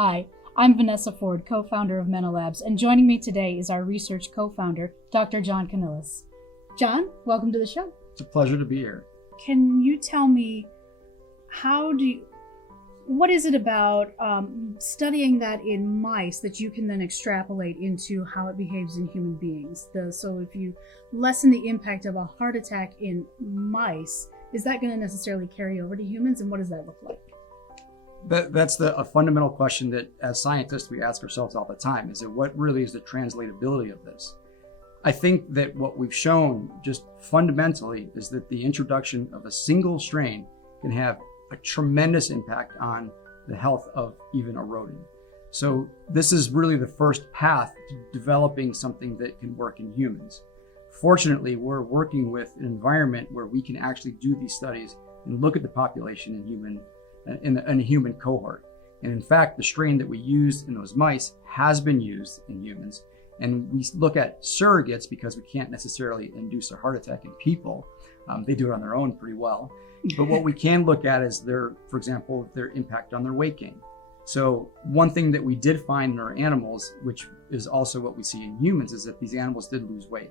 Hi, I'm Vanessa Ford, co-founder of Menolabs, and joining me today is our research co-founder, Dr. John Konhilas. John, welcome to the show. It's a pleasure to be here. Can you tell me what is it about studying that in mice that you can then extrapolate into how it behaves in human beings? So if you lessen the impact of a heart attack in mice, is that going to necessarily carry over to humans, and what does that look like? That's a fundamental question that as scientists we ask ourselves all the time, is that what really is the translatability of this? I think that what we've shown just fundamentally is that the introduction of a single strain can have a tremendous impact on the health of even a rodent. So this is really the first path to developing something that can work in humans. Fortunately, we're working with an environment where we can actually do these studies and look at the population in a human cohort. And in fact, the strain that we used in those mice has been used in humans. And we look at surrogates because we can't necessarily induce a heart attack in people. They do it on their own pretty well. But what we can look at is for example, their impact on their weight gain. So one thing that we did find in our animals, which is also what we see in humans, is that these animals did lose weight.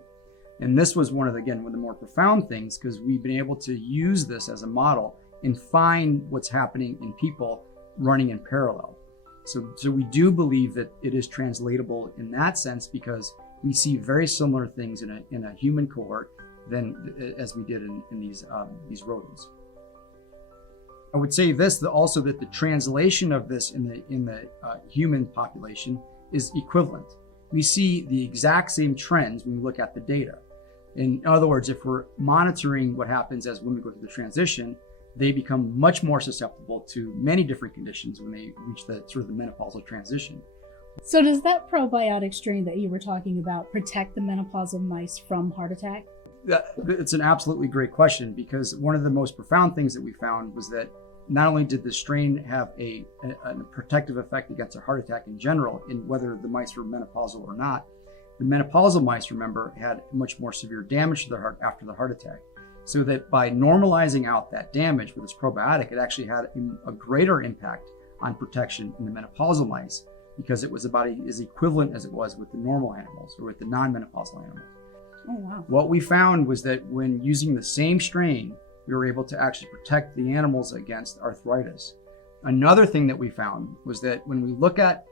And this was one of the more profound things, because we've been able to use this as a model and find what's happening in people running in parallel. So we do believe that it is translatable in that sense, because we see very similar things in a human cohort as we did in these rodents. I would say this also, that the translation of this in the human population is equivalent. We see the exact same trends when we look at the data. In other words, if we're monitoring what happens as women go through the transition, they become much more susceptible to many different conditions when they reach the menopausal transition. So does that probiotic strain that you were talking about protect the menopausal mice from heart attack? It's an absolutely great question, because one of the most profound things that we found was that not only did the strain have a protective effect against a heart attack in general, in whether the mice were menopausal or not, the menopausal mice, remember, had much more severe damage to their heart after the heart attack. So that by normalizing out that damage with this probiotic, it actually had a greater impact on protection in the menopausal mice, because it was about as equivalent as it was with the normal animals or with the non-menopausal animals. Oh, wow. What we found was that when using the same strain, we were able to actually protect the animals against arthritis. Another thing that we found was that when we look at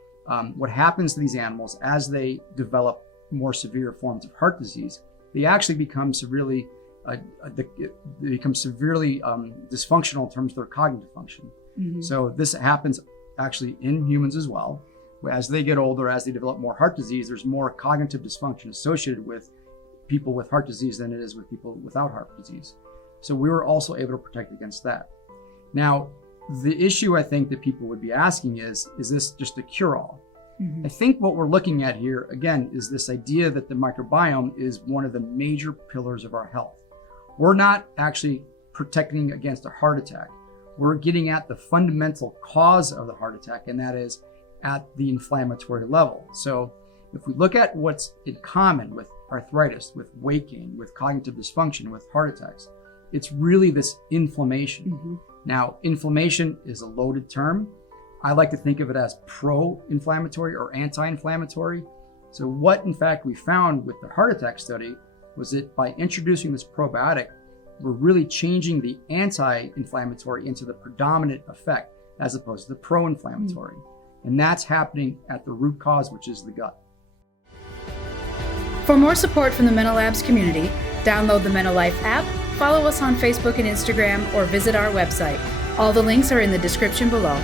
what happens to these animals as they develop more severe forms of heart disease, they actually become severely dysfunctional in terms of their cognitive function. Mm-hmm. So this happens actually in humans as well. As they get older, as they develop more heart disease, there's more cognitive dysfunction associated with people with heart disease than it is with people without heart disease. So we were also able to protect against that. Now, the issue I think that people would be asking is this just a cure-all? Mm-hmm. I think what we're looking at here, again, is this idea that the microbiome is one of the major pillars of our health. We're not actually protecting against a heart attack. We're getting at the fundamental cause of the heart attack, and that is at the inflammatory level. So if we look at what's in common with arthritis, with weight gain, with cognitive dysfunction, with heart attacks, it's really this inflammation. Mm-hmm. Now, inflammation is a loaded term. I like to think of it as pro-inflammatory or anti-inflammatory. So what, in fact, we found with the heart attack study was that by introducing this probiotic, we're really changing the anti-inflammatory into the predominant effect as opposed to the pro-inflammatory. Mm-hmm. And that's happening at the root cause, which is the gut. For more support from the Menolabs community, download the Menolife app, follow us on Facebook and Instagram, or visit our website. All the links are in the description below.